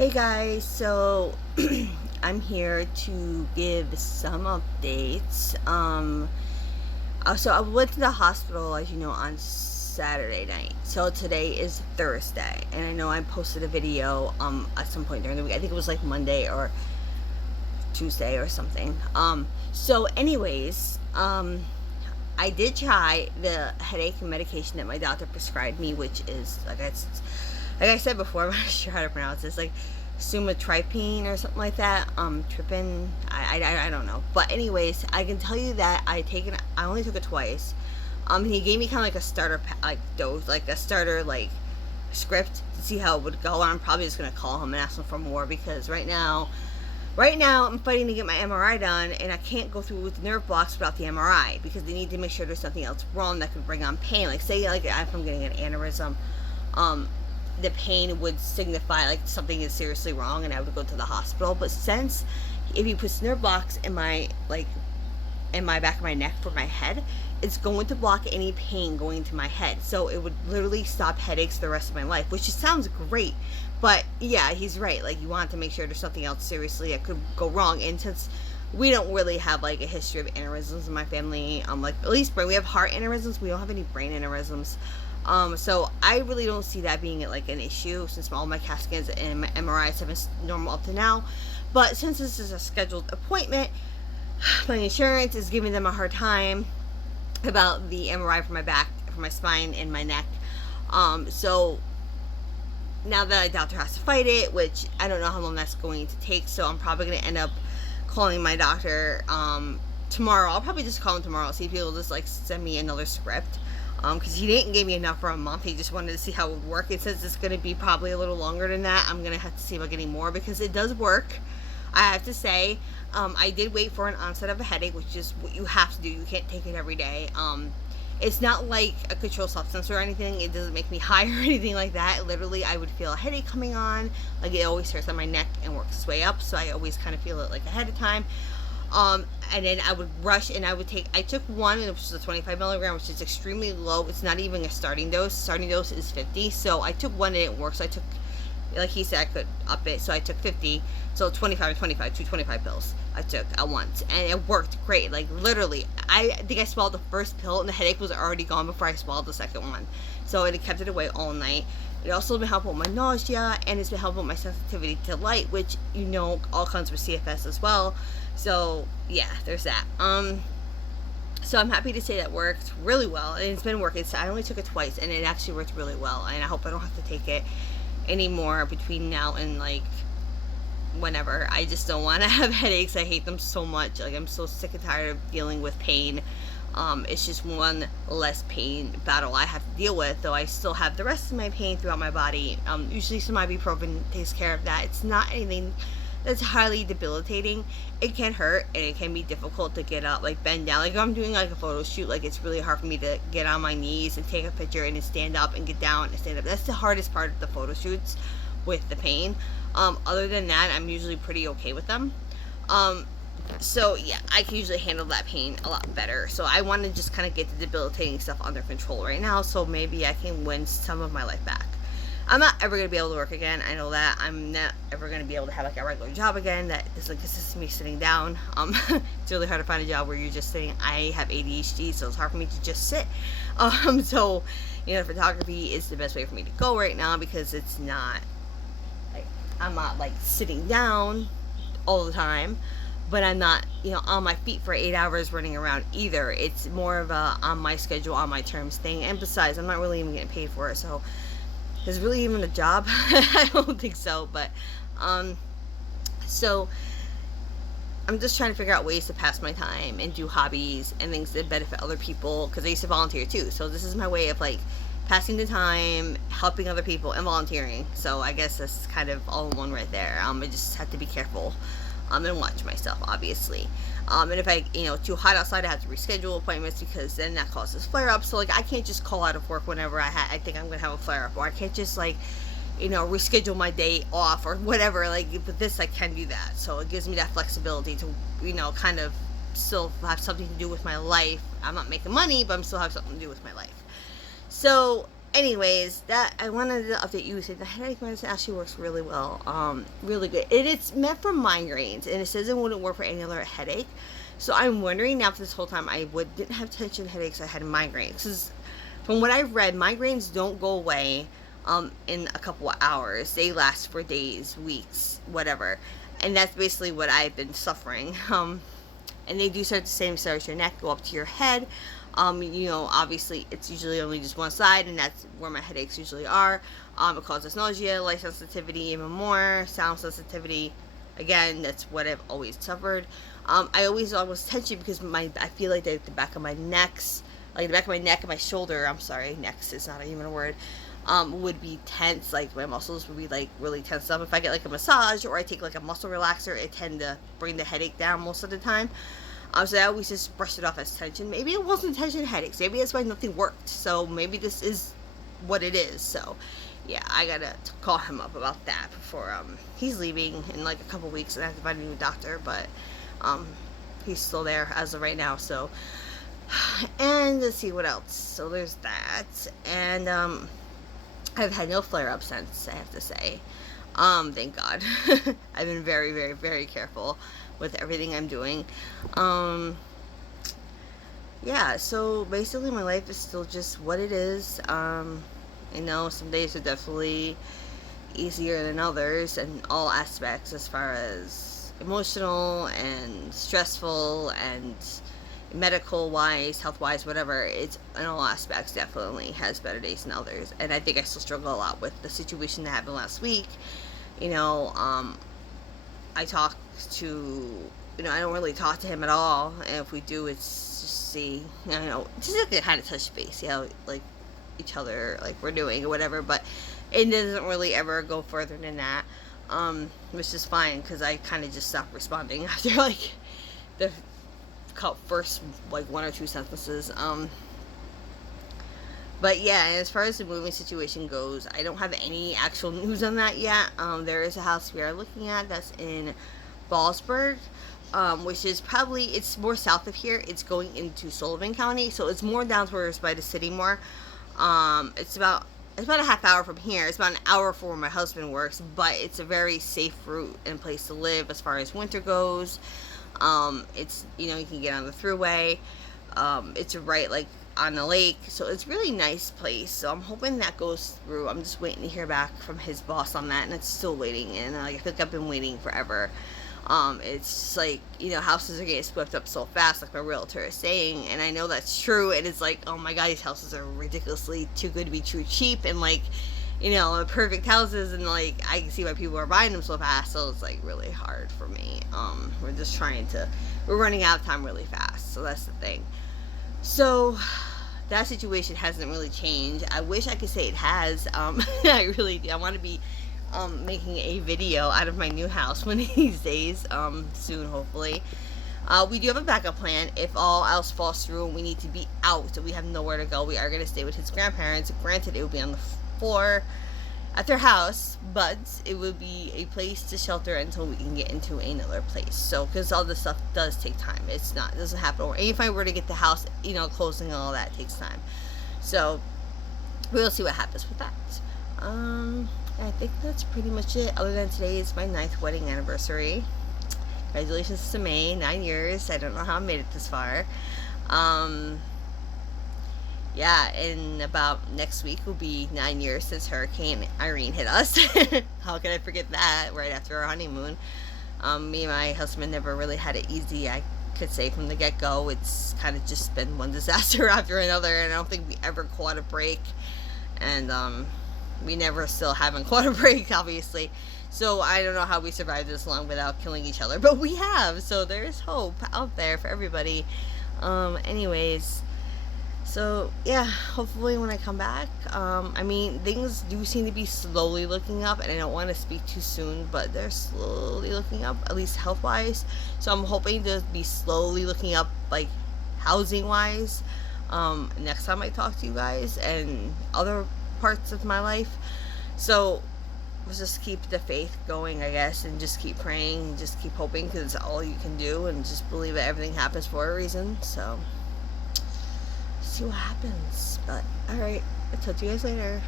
Hey guys, so I'm here to give some updates. So I went to the hospital, as you know, on Saturday night. So today is Thursday, and I know I posted a video at some point during the week. I think it was like Monday or Tuesday or something. So anyways, I did try the headache medication that my doctor prescribed me, which is like I said before, I'm not sure how to pronounce this, like sumatripine or something like that. Trippin, I don't know. But anyways, I can tell you that I only took it twice. He gave me kind of like a starter like dose, like a starter like script to see how it would go. And I'm probably just gonna call him and ask him for more because right now I'm fighting to get my MRI done, and I can't go through with the nerve blocks without the MRI because they need to make sure there's something else wrong that could bring on pain. Like say like if I'm getting an aneurysm, the pain would signify like something is seriously wrong, and I would go to the hospital. But since if he puts nerve blocks in my back of my neck for my head, it's going to block any pain going to my head. So it would literally stop headaches the rest of my life, which just sounds great. But yeah, he's right. Like you want to make sure there's something else seriously that could go wrong. And since we don't really have like a history of aneurysms in my family, like at least we have heart aneurysms, we don't have any brain aneurysms. So I really don't see that being like an issue since all my CAT scans and my MRIs have been normal up to now. But since this is a scheduled appointment, my insurance is giving them a hard time about the MRI for my back, for my spine, and my neck. So now that the doctor has to fight it, which I don't know how long that's going to take, so I'm probably going to end up calling my doctor tomorrow. I'll probably just call him tomorrow, see if he'll just like send me another script. Because he didn't give me enough for a month. He just wanted to see how it would work. It says it's going to be probably a little longer than that. I'm going to have to see about getting more because it does work. I have to say, I did wait for an onset of a headache, which is what you have to do. You can't take it every day. It's not like a controlled substance or anything. It doesn't make me high or anything like that. Literally, I would feel a headache coming on. Like it always starts on my neck and works its way up. So I always kind of feel it like ahead of time. And then I would rush and I took one, which is a 25 milligram, which is extremely low. It's not even a starting dose. Starting dose is 50. So I took one and it didn't work. So I took, like he said, I could up it. So I took 50. So 25 and 25, 225 pills I took at once. And it worked great. Like literally, I think I swallowed the first pill and the headache was already gone before I swallowed the second one. So it kept it away all night. It also been helpful with my nausea, and it's been helpful with my sensitivity to light, which all comes with CFS as well. So yeah, there's that. So I'm happy to say that worked really well, and it's been working. So I only took it twice, and it actually worked really well. And I hope I don't have to take it anymore between now and like whenever. I just don't want to have headaches. I hate them so much. Like I'm so sick and tired of dealing with pain. It's just one less pain battle I have to deal with, though I still have the rest of my pain throughout my body. Usually some ibuprofen takes care of that. It's not anything that's highly debilitating. It can hurt and it can be difficult to get up, like bend down. Like if I'm doing like a photo shoot, like it's really hard for me to get on my knees and take a picture and then stand up and get down and stand up. That's the hardest part of the photo shoots with the pain. Other than that, I'm usually pretty okay with them. So yeah, I can usually handle that pain a lot better. So I want to just kind of get the debilitating stuff under control right now, so maybe I can win some of my life back. I'm not ever going to be able to work again. I know that. I'm not ever going to be able to have like a regular job again. That is like, this is me sitting down. It's really hard to find a job where you're just sitting. I have ADHD, so it's hard for me to just sit. So photography is the best way for me to go right now because it's not like I'm not like sitting down all the time, but I'm not on my feet for 8 hours running around either. It's more of a on my schedule, on my terms thing. And besides, I'm not really even getting paid for it, so is really even a job? I don't think so. But so I'm just trying to figure out ways to pass my time and do hobbies and things that benefit other people, because I used to volunteer too. So this is my way of like passing the time, helping other people, and volunteering. So I guess that's kind of all in one right there. I just have to be careful and watch myself, obviously. And if I, too hot outside, I have to reschedule appointments because then that causes flare-ups. So like I can't just call out of work whenever I think I'm gonna have a flare-up, or I can't just like reschedule my day off or whatever. Like with this, I can do that. So it gives me that flexibility to kind of still have something to do with my life. I'm not making money, but I'm still have something to do with my life. So anyways, that I wanted to update you. Say the headache medicine actually works really well. Really good. It's meant for migraines, and it says it wouldn't work for any other headache. So I'm wondering now, for this whole time didn't have tension headaches, I had migraines. Because from what I've read, migraines don't go away in a couple of hours. They last for days, weeks, whatever. And that's basically what I've been suffering. And they do start at your neck, go up to your head. Obviously it's usually only just one side, and that's where my headaches usually are. It causes nausea, light sensitivity, even more, sound sensitivity. Again, that's what I've always suffered. I always tension because I feel like the back of my necks, like the back of my neck and my shoulder, I'm sorry, necks is not even a word, would be tense. Like my muscles would be like really tensed up. If I get like a massage or I take like a muscle relaxer, it tend to bring the headache down most of the time. So I always just brushed it off as tension. Maybe it wasn't tension headaches. Maybe that's why nothing worked. So maybe this is what it is. So yeah, I gotta call him up about that before he's leaving in like a couple weeks, and I have to find a new doctor. But he's still there as of right now. So, and let's see what else. So there's that, and I've had no flare-ups since, I have to say. Thank God. I've been very, very, very careful with everything I'm doing. Yeah, so basically my life is still just what it is. Some days are definitely easier than others in all aspects, as far as emotional and stressful and medical wise, health wise, whatever. It's in all aspects definitely has better days than others. And I think I still struggle a lot with the situation that happened last week. I talk to, I don't really talk to him at all. And if we do, it's just just like a kind of touch base, see how like each other like we're doing or whatever. But it doesn't really ever go further than that, which is fine because I kind of just stopped responding after like the first like one or two sentences. But yeah, as far as the moving situation goes, I don't have any actual news on that yet. There is a house we are looking at that's in Fallsburg, which is it's more south of here. It's going into Sullivan County, so it's more down towards by the city more. It's about a half hour from here. It's about an hour from where my husband works, but it's a very safe route and place to live as far as winter goes. It's, you can get on the throughway. It's right like on the lake, so it's really nice place. So I'm hoping that goes through. I'm just waiting to hear back from his boss on that, and it's still waiting. And I think I've been waiting forever. It's like, houses are getting swept up so fast, like my realtor is saying, and I know that's true. And it's like, oh my God, these houses are ridiculously too good to be true cheap, and like, perfect houses, and like I can see why people are buying them so fast. So it's like really hard for me. We're running out of time really fast, so that's the thing. So that situation hasn't really changed. I wish I could say it has. I really do. I want to be making a video out of my new house one of these days, soon hopefully. We do have a backup plan if all else falls through and we need to be out, we have nowhere to go. We are going to stay with his grandparents. Granted, it will be on the floor at their house, but it will be a place to shelter until we can get into another place. So, because all this stuff does take time. It doesn't happen overnight. If I were to get the house, closing and all that takes time. So, we'll see what happens with that. I think that's pretty much it. Other than today is my 9th wedding anniversary. Congratulations to May, 9 years. I don't know how I made it this far. Yeah, and about next week will be 9 years since Hurricane Irene hit us. How could I forget that right after our honeymoon? Me and my husband never really had it easy, I could say, from the get-go. It's kind of just been one disaster after another, and I don't think we ever caught a break. And we never still haven't caught a break, obviously. So I don't know how we survived this long without killing each other, but we have. So there's hope out there for everybody. Anyways, so yeah, hopefully when I come back, things do seem to be slowly looking up, and I don't want to speak too soon, but they're slowly looking up, at least health wise. So I'm hoping to be slowly looking up, like housing wise, next time I talk to you guys, and other parts of my life. So let's just keep the faith going, I guess, and just keep praying and just keep hoping, because it's all you can do, and just believe that everything happens for a reason. So see what happens. But alright, I'll talk to you guys later.